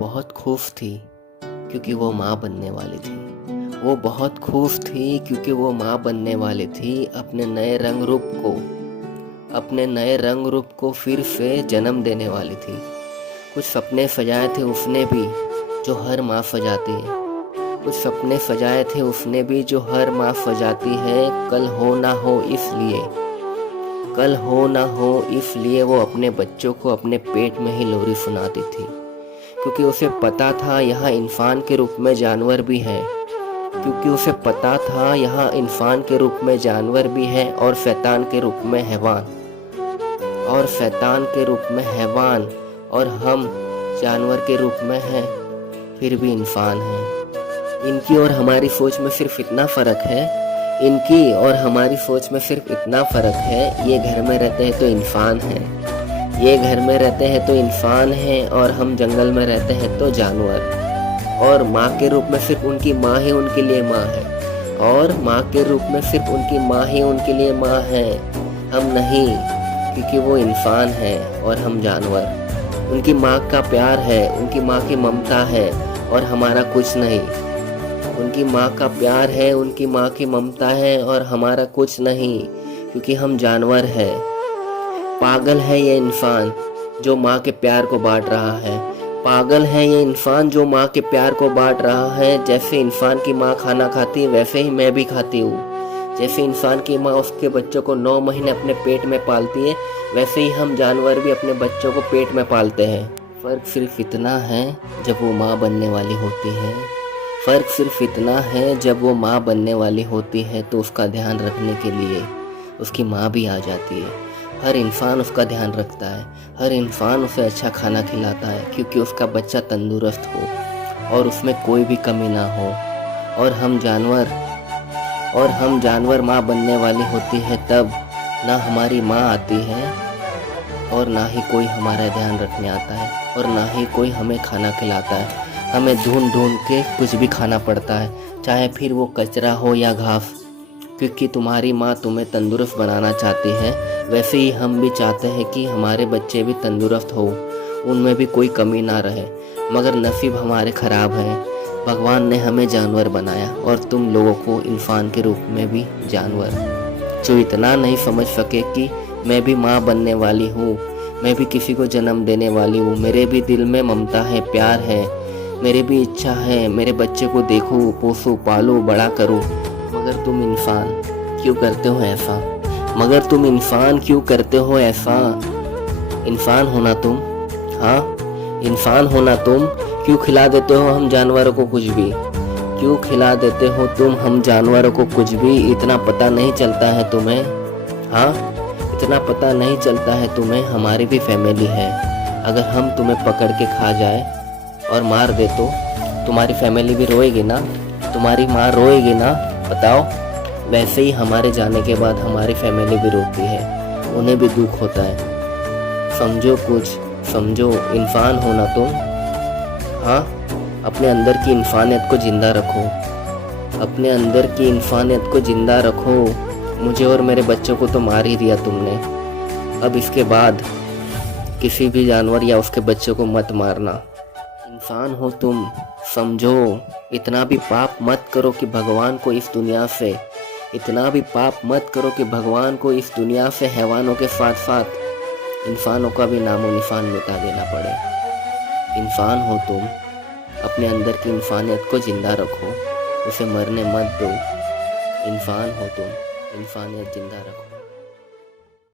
बहुत खुश थी क्योंकि वो माँ बनने वाली थी। वो बहुत खुश थी क्योंकि वो माँ बनने वाली थी। अपने नए रंग रूप को फिर से जन्म देने वाली थी। कुछ सपने सजाए थे उसने भी जो हर माँ सजाती है। कुछ सपने सजाए थे उसने भी जो हर माँ सजाती है। कल हो ना हो इसलिए वो अपने बच्चों को अपने पेट में ही लोरी सुनाती थी, क्योंकि उसे पता था यहाँ इंसान के रूप में जानवर भी है। और शैतान के रूप में हैवान और हम जानवर के रूप में हैं, फिर भी इंसान हैं। इनकी और हमारी सोच में सिर्फ इतना फ़र्क है, ये घर में रहते हैं और हम जंगल में रहते हैं तो जानवर। और माँ के रूप में सिर्फ उनकी माँ ही उनके लिए माँ है, हम नहीं, क्योंकि वो इंसान है और हम जानवर। उनकी माँ का प्यार है, उनकी माँ की ममता है और हमारा कुछ नहीं। क्योंकि हम जानवर हैं। पागल है ये इंसान जो माँ के प्यार को बांट रहा है। जैसे इंसान की माँ खाना खाती है वैसे ही मैं भी खाती हूँ। जैसे इंसान की माँ उसके बच्चों को 9 महीने अपने पेट में पालती है, वैसे ही हम जानवर भी अपने बच्चों को पेट में पालते हैं। फ़र्क सिर्फ इतना है जब वो माँ बनने वाली होती है तो उसका ध्यान रखने के लिए उसकी माँ भी आ जाती है। हर इंसान उसका ध्यान रखता है, हर इंसान उसे अच्छा खाना खिलाता है, क्योंकि उसका बच्चा तंदुरुस्त हो और उसमें कोई भी कमी ना हो। और हम जानवर माँ बनने वाली होती है तब ना हमारी माँ आती है और ना ही कोई हमारा ध्यान रखने आता है और ना ही कोई हमें खाना खिलाता है। हमें ढूंढ के कुछ भी खाना पड़ता है, चाहे फिर वो कचरा हो या घास, क्योंकि तुम्हारी माँ तुम्हें तंदुरुस्त बनाना चाहती है। वैसे ही हम भी चाहते हैं कि हमारे बच्चे भी तंदुरुस्त हो, उनमें भी कोई कमी ना रहे। मगर नसीब हमारे ख़राब है, भगवान ने हमें जानवर बनाया और तुम लोगों को इंसान के रूप में भी जानवर, जो इतना नहीं समझ सके कि मैं भी माँ बनने वाली हूँ, मैं भी किसी को जन्म देने वाली हूँ। मेरे भी दिल में ममता है, प्यार है, मेरी भी इच्छा है मेरे बच्चे को देखूँ, पोसूँ, पालूँ, बड़ा करूँ। मगर तुम इंसान क्यों करते हो ऐसा? इंसान होना तुम क्यों खिला देते हो हम जानवरों को कुछ भी? इतना पता नहीं चलता है तुम्हें? हमारी भी फैमिली है। अगर हम तुम्हें पकड़ के खा जाए और मार दे तो तुम्हारी फैमिली भी रोएगी ना? तुम्हारी माँ रोएगी ना? बताओ। वैसे ही हमारे जाने के बाद हमारी फैमिली भी रोती है, उन्हें भी दुख होता है। समझो, इंसान हो ना तुम? अपने अंदर की इंसानियत को जिंदा रखो। मुझे और मेरे बच्चों को तो मार ही दिया तुमने, अब इसके बाद किसी भी जानवर या उसके बच्चों को मत मारना। इंसान हो तुम, समझो। इतना भी पाप मत करो कि भगवान को इस दुनिया से हैवानों के साथ साथ इंसानों का भी नामो निशान मिटा देना पड़े। इंसान हो तुम, अपने अंदर की इंसानियत को जिंदा रखो, उसे मरने मत दो। इंसान हो तुम, इंसानियत जिंदा रखो।